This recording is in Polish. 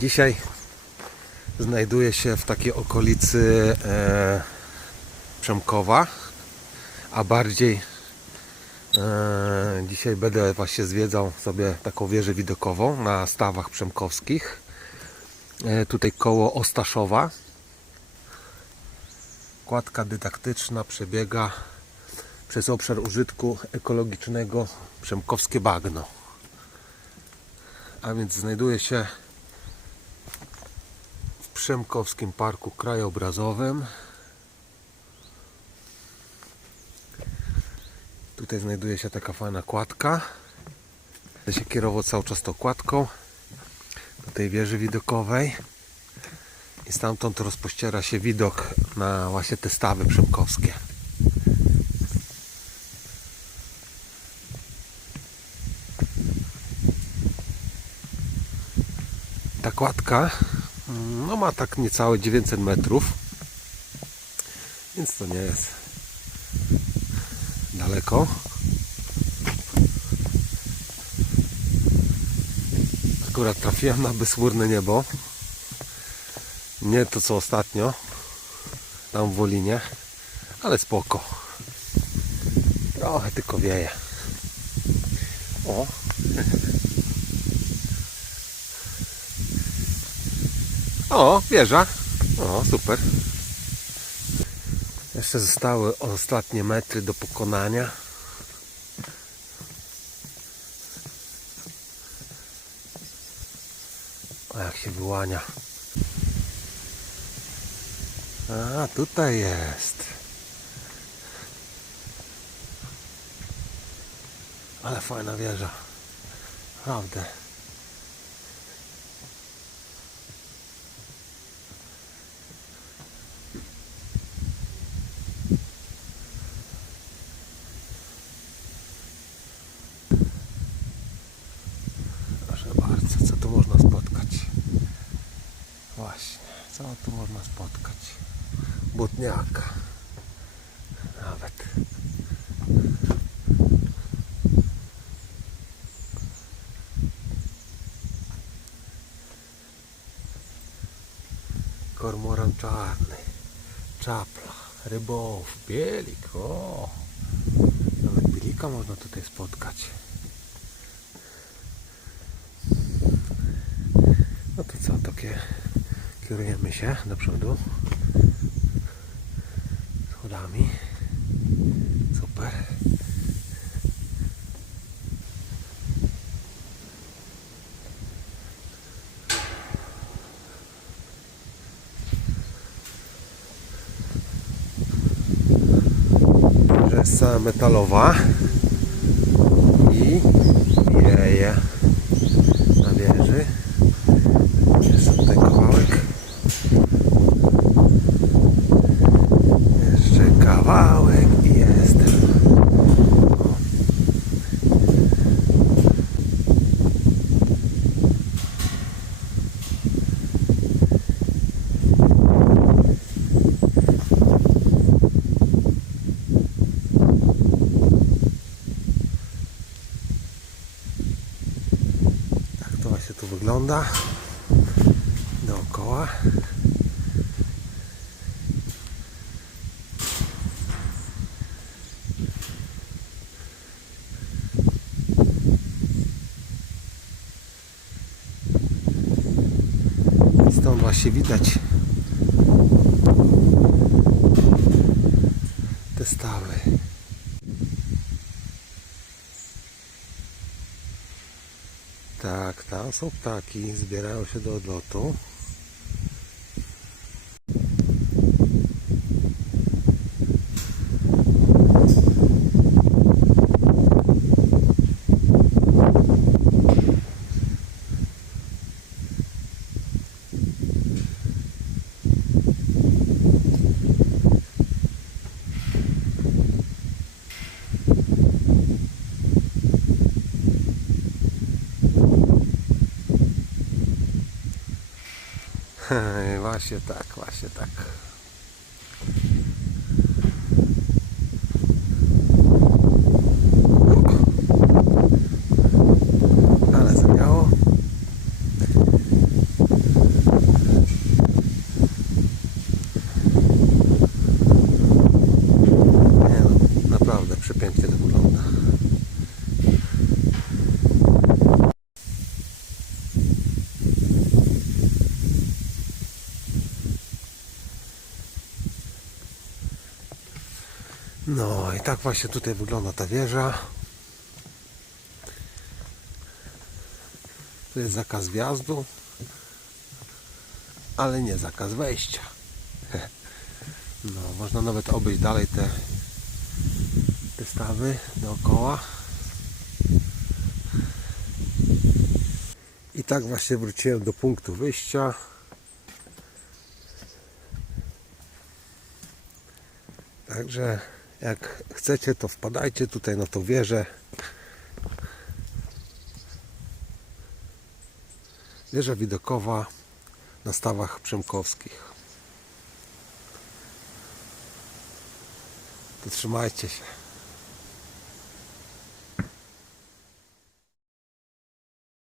Dzisiaj znajduję się w takiej okolicy e, Przemkowa, a bardziej e, dzisiaj będę właśnie zwiedzał sobie taką wieżę widokową na stawach przemkowskich. E, tutaj koło Ostaszowa. Kładka dydaktyczna przebiega przez obszar użytku ekologicznego Przemkowskie Bagno. A więc znajduje się Przemkowskim Parku Krajobrazowym. Tutaj znajduje się taka fajna kładka. Będę się kierował cały czas tą kładką do tej wieży widokowej. I stamtąd rozpościera się widok na właśnie te stawy przemkowskie. Ta kładka no ma tak niecałe 900 metrów, więc to nie jest daleko. Akurat trafiłem na bezchmurne niebo. Nie to co ostatnio, tam w Wolinie, ale spoko. Trochę tylko wieje. O, O, wieża. O, super. Jeszcze zostały ostatnie metry do pokonania. O, jak się wyłania. A, tutaj jest. Ale fajna wieża. Prawda. Proszę bardzo, co tu można spotkać? Właśnie, co tu można spotkać? Butniaka. Nawet. Kormoran czarny, czapla, rybołów, bielik, o! Nawet bielika można tutaj spotkać. No to co, takie kierujemy się do przodu schodami. Super. Cała metalowa i wieje na wieży. Jeszcze tutaj kawałek. Jeszcze kawałek i jestem. O. Tak to właśnie tu wygląda dookoła. Stąd właśnie widać te stawy. Tak, tam są ptaki, zbierają się do odlotu. Właśnie tak, właśnie tak. Ale zamiało. No i tak właśnie tutaj wygląda ta wieża. Tu jest zakaz wjazdu, ale nie zakaz wejścia. No, można nawet obejść dalej te, te stawy dookoła. I tak właśnie wróciłem do punktu wyjścia. Także jak chcecie, to wpadajcie tutaj na tą wieżę. Wieża widokowa na stawach przemkowskich. To trzymajcie się.